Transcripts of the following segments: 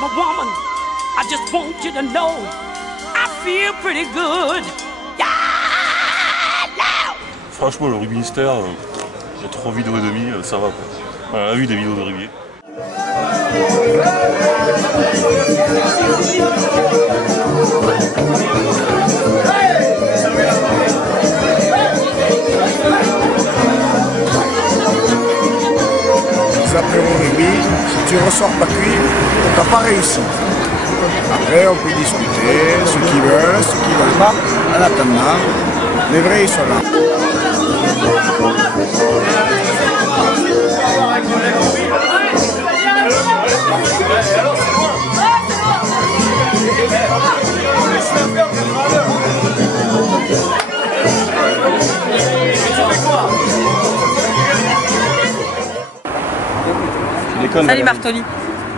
my woman, I just want you to know I feel pretty good. Yeah, now. Franchement, le rugby mystère, il y a 3 vidéos et demie, ça va quoi. On a vu des vidéos de rugby. Les apéros rugby, si tu ressors pas cuit, t'as pas réussi. Après, on peut discuter, ceux qui veulent, ceux qui veulent pas. En attendant, les vrais, ils sont là. Tu déconnes. Salut Valérie. Martoli.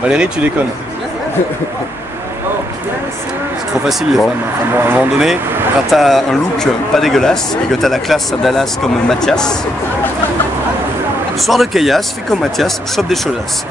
Valérie, tu déconnes. C'est trop facile les femmes. Enfin, bon, à un moment donné, quand t'as un look pas dégueulasse et que t'as la classe à Dallas comme Mathias, soir de caillasse, fais comme Mathias, chope des chaudasses.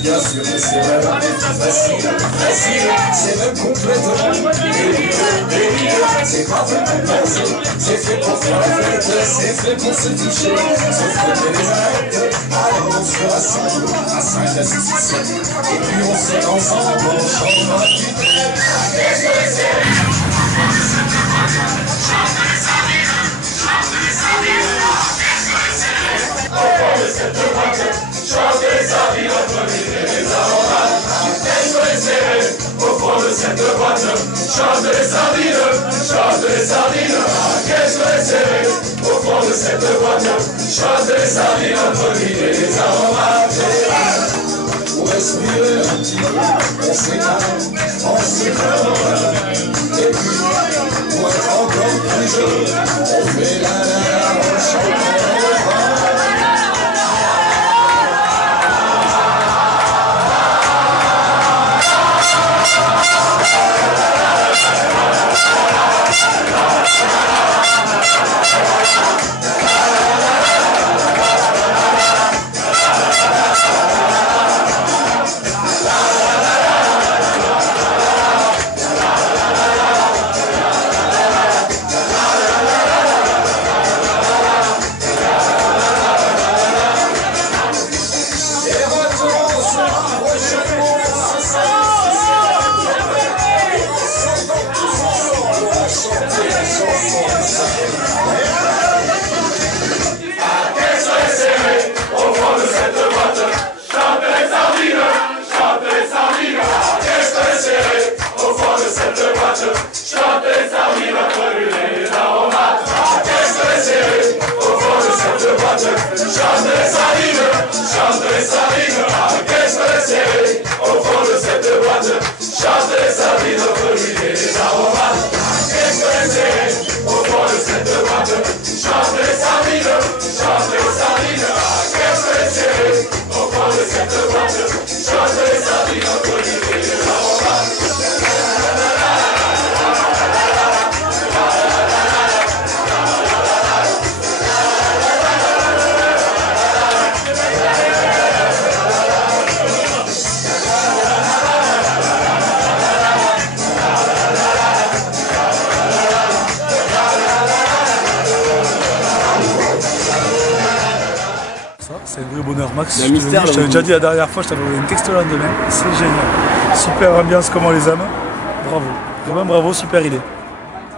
Bien sûr que c'est vraiment facile, c'est même complètement délire. C'est pas fait pour penser, c'est fait pour faire la fête, c'est fait pour se toucher, se frotter les arêtes. Alors on se rassemble à 5, à 6, 7, et puis on se met ensemble, on chante la tue-tête. Qu'est-ce que c'est? Cette boîte, chante les sardines, chante les sardines. Qu'est-ce que c'est au fond de cette boîte? Chante les sardines entre l'huile et les aromates. Pour respirer un petit peu, on s'éclate, on s'éclate. Et puis, pour être encore plus jeune, on fait la on chante. C'est un vrai bonheur, Max. Le mystère, je t'avais déjà dit la dernière fois, je t'avais envoyé une texto le lendemain. C'est génial. Super ambiance comme on les aime. Bravo. Vraiment bravo, super idée.